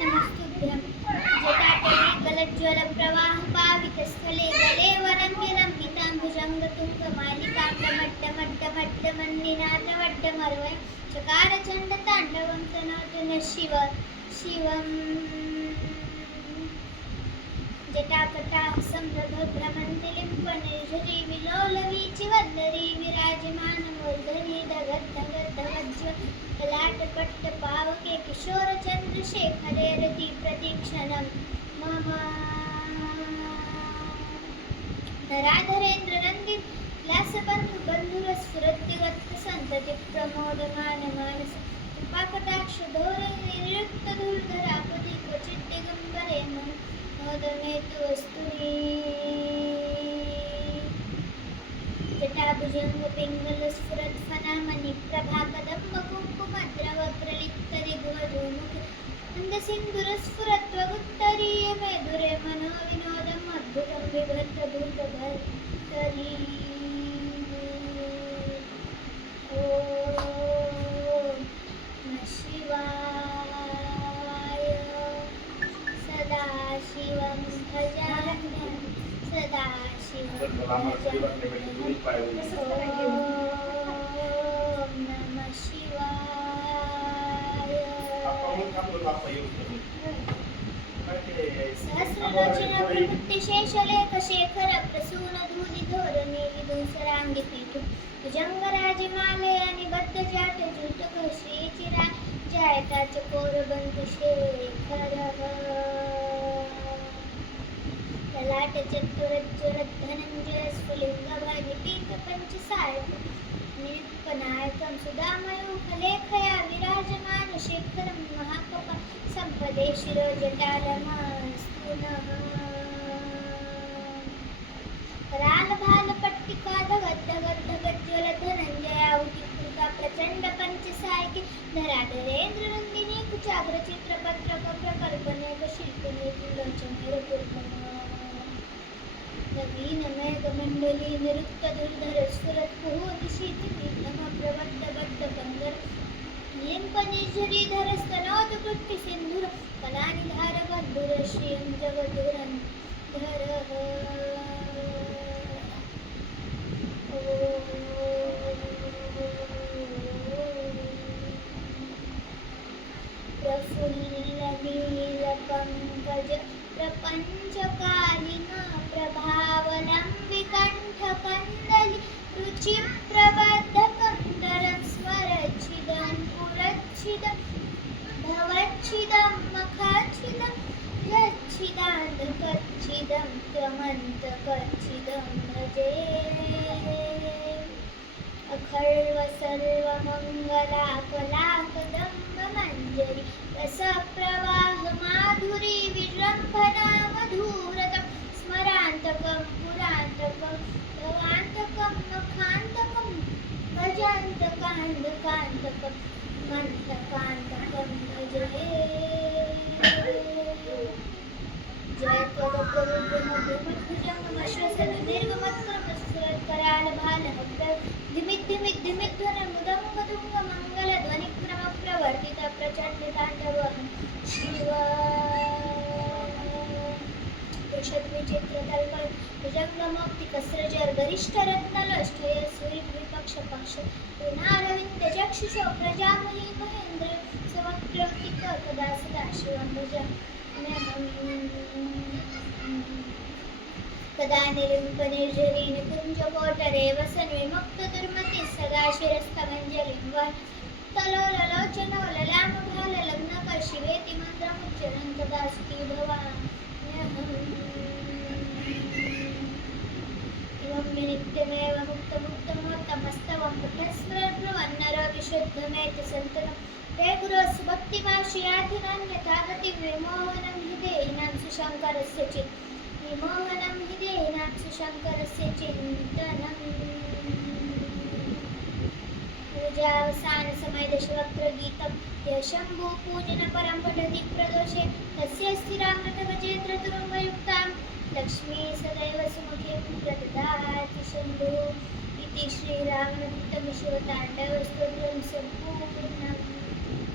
नमस्तुभ्यं जटाटवी गलज्ज्वलप्रवाहपावितस्थले गले वरम्यलम्बिताम्बुजङ्गतुङ्गमालिकाण्डमट्टमट्टमट्टमन्निनादवड्डमर्वै चकारचण्डताण्डवं तनोतु नः शिवम् जटाकटाः सम्भ्रमन्ति लिम्पनिर्झरी विलोलवीचिवल्लरी विराजमानमूर्धनि धगद्धगद्धगज्ज्वललाटपट्टपावके किशोरचन्द्रशेखरे रतिप्रतीक्षणं मम नराधरेन्द्रनन्दित लासबन्धुबन्धुरस्फुरद्दिगत्प्रसन्ततिप्रमोदमानमानस कृपाकटाक्षधोरनिरुक्तधुर्धरापदि क्वचित् दिगम्बरे मोदमेतु वस्तुनि जटाभुजङ्गपिङ्गलस्फुरत्फनामणिप्रभाकदम्बकुङ्कुमद्रवप्रलिप्तदिग्वधूमुखे मन्दसिन्धुरस्फुरत्वगुत्तरीये मेदुरे मनोविनोदम् अद्भुतं बिभर्तभूतभर्तरी ॐ नमः शिवाय सदाशिवं भजाम्यहं सदाशिवं भजाम्यहम् ॐ नमः शिवाय सहस्रलोचन प्रवृत्तिशेषलेखशेखर प्रसूनधूलिधोरणे विदूसराङ्गिपीठे भुजङ्गराजमालया निबद्धजाटजूटकः श्रीचिराजायता चकोरबन्धुशेखरः ललाटचतुरज्ज्वलद्धनञ्जयस्फुलिङ्गभगिपीतपञ्चसायकं निरुक्तनायकं सुधामयूखलेखया विराजमानशेखरं महाकपा सम्पदे शिरोजटालमास्तु नः करालभालपट्टिका धगद्धगद्धगज्ज्वलधनञ्जयाहुतिकृता प्रचण्डपञ्चसायके धराधरेन्द्रनन्दिनी कुचाग्रचित्रपत्रकप्रकल्पनेकशिल्पिनी त्रिलोचनेरपूर्वमा नवीनमेघमण्डली निरुक्तदुर्धरस्फुरत्कुहूतिशीतकीर्णमप्रबद्धबद्धकन्दर लिम्पनिर्झरीधरस्तनोतु कृत्तिसिन्धुर कलानिधारबन्धुरश्रियं जगद्धुरन्धरः प्रफुल्लनीलपङ्कज प्रपञ्चकालिना प्रभावलम्बिकण्ठकन्दलि रुचिप्रबद्धकन्दरं स्मरच्छिदं पुरच्छिदं भवच्छिदं मखाच्छिदं यच्छिदान्तकच्छिदं त्वमन्तकच्छिदं भजे अखर्वसर्वमङ्गलाकलाकदम्बमञ्जरी रसप्रवाहमाधुरी विजृम्भणा मधुरतं स्मरान्तकं पुरान्तकं भवान्तकं मखान्तकं भजान्तकान्तकान्तकं मन्तकान्तकं भजे जय त्वदुग्रमभूमध्वनिर्गमत्क्रमस्फुरत्करालभालमुदङ्गदुङ्गमङ्गलध्वनिक्रमप्रवर्तित प्रचण्डताण्डवं शिव वृषद्विचित्रतल्पं भुजङ्गमौक्तिकस्रजर्गरिष्ठरत्नलोष्ठय सूर्यविपक्षपक्ष पूर्णारविन्दचक्षुषो प्रजामहि महेन्द्र समग्रौक्तिक कदा सदाशिवं भजाम्यहम् कदा निलिम्पनिर्झरी निकुञ्जकोटरे वसन्विमुक्तदुर्मतिः सदा शिरस्तमञ्जलिं वत्तलोललोचनो ललामभाललग्नकः शिवेति मन्त्रमुच्चरन् तदा सुखी भवाम्यहम् इमं मे नित्यमेव मुक्तमुत्तमोत्तमस्तवं पठस्मरब्रुवन्नरो विशुद्धमेत सन्ततं ते गुरोः भक्तिमाश्रयाधिनान्यथा गतिर्विमोहनं हि देहिनां सुशङ्करस्य चित् विमोहनं हि देहिनां सुशङ्करस्य चिन्तनम् पूजावसानसमयदशवक्त्रगीतं यः शम्भुपूजनपरं पठति प्रदोषे तस्य स्थिरामृतभजेत्रतुरुम्बयुक्तां लक्ष्मी सदैव सुमुखीं प्रददाति शम्भुः इति श्रीरामनवमीशिवताण्डवस्तोत्रं सम्पूर्णम्।